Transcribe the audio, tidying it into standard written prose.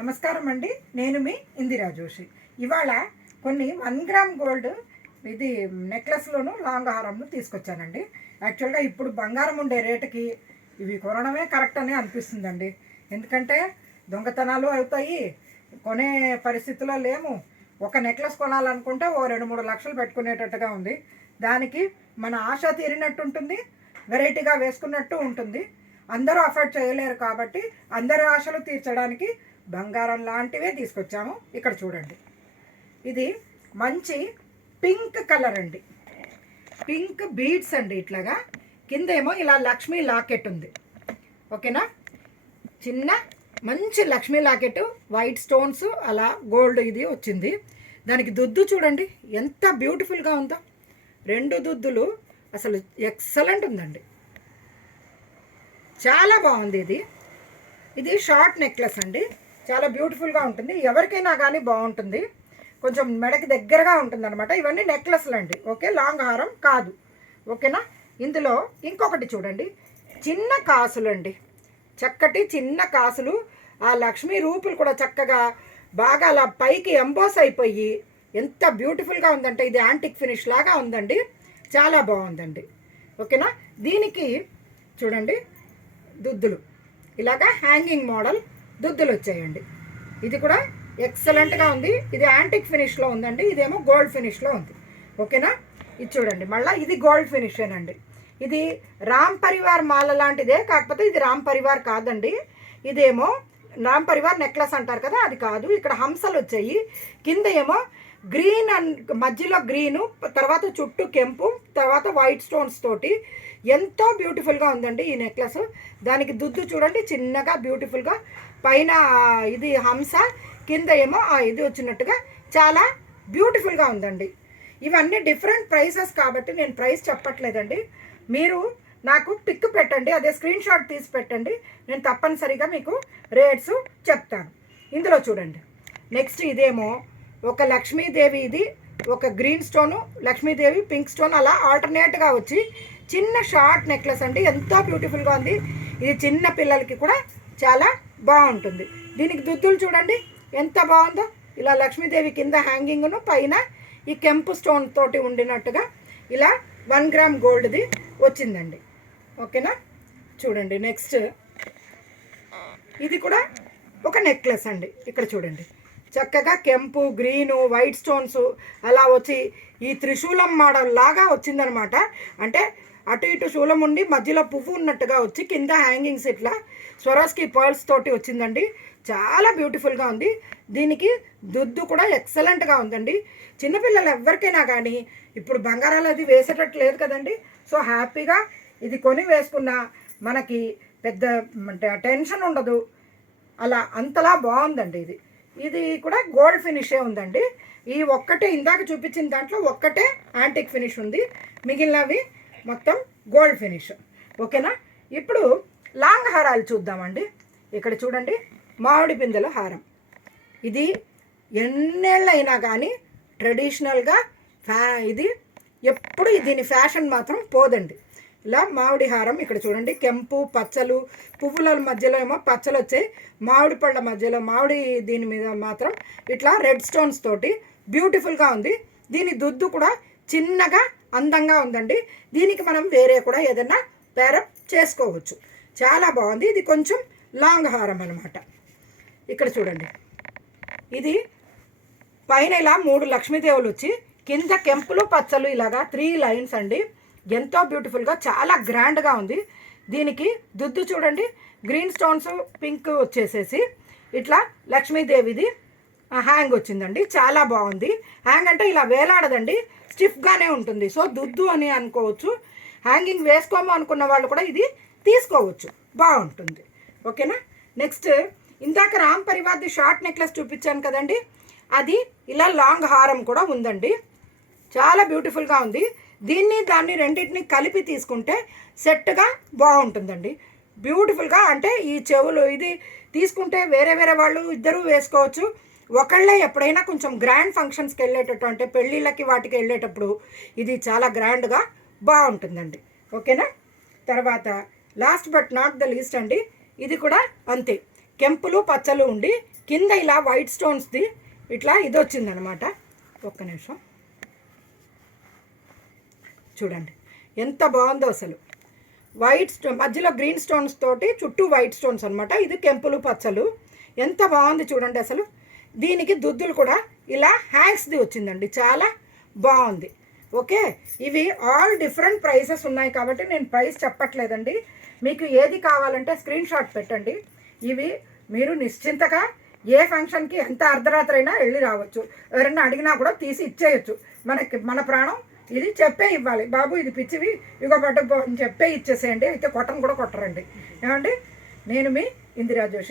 నమస్కారం అండి. నేను మీ ఇందిరా జోషి. ఇవాళ కొన్ని 1 గ్రామ్ గోల్డ్ ఇది నెక్లెస్లోను లాంగ్ హారంను తీసుకొచ్చానండి. యాక్చువల్గా ఇప్పుడు బంగారం ఉండే రేటుకి ఇవి కొనడమే కరెక్ట్ అని అనిపిస్తుందండి. ఎందుకంటే దొంగతనాలు అవుతాయి, కొనే పరిస్థితిలో లేము. ఒక నెక్లెస్ కొనాలనుకుంటే ఓ 2-3 లక్షలు పెట్టుకునేటట్టుగా ఉంది. దానికి మన ఆశ తీరినట్టు ఉంటుంది, వెరైటీగా వేసుకున్నట్టు ఉంటుంది. అందరూ అఫోర్డ్ చేయలేరు కాబట్టి అందరి ఆశలు తీర్చడానికి బంగారం లాంటివే తీసుకొచ్చాము. ఇక్కడ చూడండి, ఇది మంచి పింక్ కలర్ అండి, పింక్ బీడ్స్ అండి. ఇట్లాగా కిందేమో ఇలా లక్ష్మీ లాకెట్ ఉంది. ఓకేనా, చిన్న మంచి లక్ష్మీ లాకెట్, వైట్ స్టోన్స్, అలా గోల్డ్ ఇది వచ్చింది. దానికి దుద్దు చూడండి ఎంత బ్యూటిఫుల్గా ఉందో. 2 దుద్దులు అసలు ఎక్సలెంట్ ఉందండి, చాలా బాగుంది. ఇది షార్ట్ నెక్లెస్ అండి, చాలా బ్యూటిఫుల్గా ఉంటుంది. ఎవరికైనా కానీ బాగుంటుంది, కొంచెం మెడకి దగ్గరగా ఉంటుంది అనమాట. ఇవన్నీ నెక్లెస్లు అండి, ఓకే, లాంగ్ హారం కాదు. ఓకేనా, ఇందులో ఇంకొకటి చూడండి, చిన్న కాసులు అండి, చక్కటి చిన్న కాసులు. ఆ లక్ష్మీ రూపులు కూడా చక్కగా బాగా అలా పైకి ఎంబోస్ అయిపోయి ఎంత బ్యూటిఫుల్గా ఉందంటే ఇది యాంటిక్ ఫినిష్ లాగా ఉందండి, చాలా బాగుందండి. ఓకేనా, దీనికి చూడండి దుద్దులు ఇలాగా హ్యాంగింగ్ మోడల్ దుద్దులు వచ్చాయండి. ఇది కూడా ఎక్సలెంట్గా ఉంది. ఇది యాంటిక్ ఫినిష్లో ఉందండి, ఇదేమో గోల్డ్ ఫినిష్లో ఉంది. ఓకేనా, ఇది చూడండి మళ్ళీ ఇది గోల్డ్ ఫినిషేనండి. ఇది రామ్ పరివార్ మాల లాంటిదే, కాకపోతే ఇది రామ్ పరివార్ కాదండి. ఇదేమో రామ్ పరివార్ నెక్లెస్ అంటారు కదా, అది కాదు. ఇక్కడ హంసలు వచ్చాయి, కింద ఏమో గ్రీన్ అండ్ మధ్యలో గ్రీను, తర్వాత చుట్టూ కెంపు, తర్వాత వైట్ స్టోన్స్ తోటి ఎంతో బ్యూటిఫుల్గా ఉందండి ఈ నెక్లెస్. దానికి దుద్దు చూడండి చిన్నగా బ్యూటిఫుల్గా, పైన ఇది హంస, కింద ఏమో ఇది వచ్చినట్టుగా చాలా బ్యూటిఫుల్గా ఉందండి. ఇవన్నీ డిఫరెంట్ ప్రైసెస్ కాబట్టి నేను ప్రైస్ చెప్పట్లేదండి. మీరు నాకు పిక్ పెట్టండి, అదే స్క్రీన్ షాట్ తీసి పెట్టండి, నేను తప్పనిసరిగా మీకు రేట్స్ చెప్తాను. ఇందులో చూడండి నెక్స్ట్ ఇదేమో ఒక లక్ష్మీదేవి, ఇది ఒక green stone, Lakshmidevi pink stone, అలా ఆల్టర్నేట్గా వచ్చి చిన్న షార్ట్ నెక్లెస్ అండి, ఎంతో బ్యూటిఫుల్గా ఉంది. ఇది చిన్న పిల్లలకి కూడా చాలా బాగుంటుంది. దీనికి దుద్దులు చూడండి ఎంత బాగుందో, ఇలా లక్ష్మీదేవి కింద హ్యాంగింగ్ను, పైన ఈ కెంపు స్టోన్ తోటి ఉండినట్టుగా ఇలా 1 గ్రామ్ గోల్డ్ది వచ్చిందండి. ఓకేనా, చూడండి నెక్స్ట్ ఇది కూడా ఒక నెక్లెస్ అండి. ఇక్కడ చూడండి చక్కగా కెంపు, గ్రీను, వైట్ స్టోన్స్ అలా వచ్చి ఈ త్రిశూలం మోడల్ లాగా వచ్చిందనమాట. అంటే అటు ఇటు శూలం ఉండి మధ్యలో పువ్వు ఉన్నట్టుగా వచ్చి కింద హ్యాంగింగ్స్ ఇట్లా స్వరాస్కి పర్ల్స్ తోటి వచ్చిందండి, చాలా బ్యూటిఫుల్గా ఉంది. దీనికి దుద్దు కూడా ఎక్సలెంట్గా ఉందండి. చిన్నపిల్లలు ఎవరికైనా కానీ ఇప్పుడు బంగారాలు అది వేసేటట్టు లేదు కదండి, సో హ్యాపీగా ఇది కొని వేసుకున్న మనకి పెద్ద అంటే టెన్షన్ ఉండదు, అలా అంతలా బాగుందండి. ఇది కూడా గోల్డ్ ఫినిషే ఉందండి. ఈ ఒక్కటే ఇందాక చూపించిన దాంట్లో ఒక్కటే యాంటిక్ ఫినిష్ ఉంది, మిగిలినవి మొత్తం గోల్డ్ ఫినిష్. ఓకేనా, ఇప్పుడు లాంగ్ హారాలు చూద్దామండి. ఇక్కడ చూడండి మామిడి పిందెల హారం, ఇది ఎన్నేళ్ళైనా కానీ ట్రెడిషనల్గా ఇది ఎప్పుడు దీని ఫ్యాషన్ మాత్రం పోదండి. ఇలా మామిడి హారం, ఇక్కడ చూడండి కెంపు, పచ్చలు, పువ్వుల మధ్యలో ఏమో పచ్చలు వచ్చాయి, మామిడి పళ్ళ మధ్యలో మామిడి, దీని మీద మాత్రం ఇట్లా రెడ్ స్టోన్స్ తోటి బ్యూటిఫుల్గా ఉంది. దీని దుద్దు కూడా చిన్నగా అందంగా ఉందండి. దీనికి మనం వేరే కూడా ఏదైనా పేరప్ చేసుకోవచ్చు, చాలా బాగుంది. ఇది కొంచెం లాంగ్ హారం అనమాట. ఇక్కడ చూడండి ఇది పైన ఇలా 3 లక్ష్మీదేవులు వచ్చి కింద కెంపులు పచ్చలు ఇలాగా 3 లైన్స్ అండి, ఎంతో బ్యూటిఫుల్గా చాలా గ్రాండ్గా ఉంది. దీనికి దుద్దు చూడండి గ్రీన్ స్టోన్స్, పింక్ వచ్చేసేసి ఇట్లా లక్ష్మీదేవిది హ్యాంగ్ వచ్చిందండి, చాలా బాగుంది. హ్యాంగ్ అంటే ఇలా వేలాడదండి, స్టిఫ్గానే ఉంటుంది, సో దుద్దు అని అనుకోవచ్చు. హ్యాంగింగ్ వేసుకోము అనుకున్న వాళ్ళు కూడా ఇది తీసుకోవచ్చు, బాగుంటుంది. ఓకేనా, నెక్స్ట్ ఇందాక రామ్ పరివార్ది షార్ట్ నెక్లెస్ చూపించాను కదండి, అది ఇలా లాంగ్ హారం కూడా ఉందండి, చాలా బ్యూటిఫుల్గా ఉంది. దాన్ని రెండింటిని కలిపి తీసుకుంటే సెట్గా బాగుంటుందండి, బ్యూటిఫుల్గా. అంటే ఈ చెవులు ఇది తీసుకుంటే వేరే వేరే వాళ్ళు ఇద్దరూ వేసుకోవచ్చు. ఒకళ్ళే ఎప్పుడైనా కొంచెం గ్రాండ్ ఫంక్షన్స్కి వెళ్ళేటట్టు, అంటే పెళ్ళిళ్ళకి వాటికి వెళ్ళేటప్పుడు ఇది చాలా గ్రాండ్గా బాగుంటుందండి. ఓకేనా, తర్వాత last but not the least అండి, ఇది కూడా అంతే, కెంపులు పచ్చలు ఉండి కింద ఇలా వైట్ స్టోన్స్ది ఇట్లా ఇది వచ్చిందనమాట. ఒక్క నిమిషం చూడండి ఎంత బాగుందో అసలు. వైట్ మధ్యలో గ్రీన్ స్టోన్స్ తోటి చుట్టూ వైట్ స్టోన్స్ అనమాట. ఇది కెంపులు పచ్చలు ఎంత బాగుంది చూడండి అసలు. దీనికి దుద్దులు కూడా ఇలా హ్యాండ్స్ది వచ్చిందండి, చాలా బాగుంది. ఓకే, ఇవి ఆల్ డిఫరెంట్ ప్రైసెస్ ఉన్నాయి కాబట్టి నేను ప్రైస్ చెప్పట్లేదండి. మీకు ఏది కావాలంటే స్క్రీన్ షాట్ పెట్టండి. ఇవి మీరు నిశ్చింతగా ఏ ఫంక్షన్కి ఎంత అర్ధరాత్రి అయినా వెళ్ళి రావచ్చు. ఎవరైనా అడిగినా కూడా తీసి ఇచ్చేయచ్చు. మన ప్రాణం ఇది చెప్పే ఇవ్వాలి. బాబు ఇది పిచ్చివి ఇగో పట్టుకుపో అని చెప్పే ఇచ్చేసేయండి. అయితే కొట్టను కూడా కొట్టరండి. ఏమండి, నేను మీ ఇందిరా జోషి.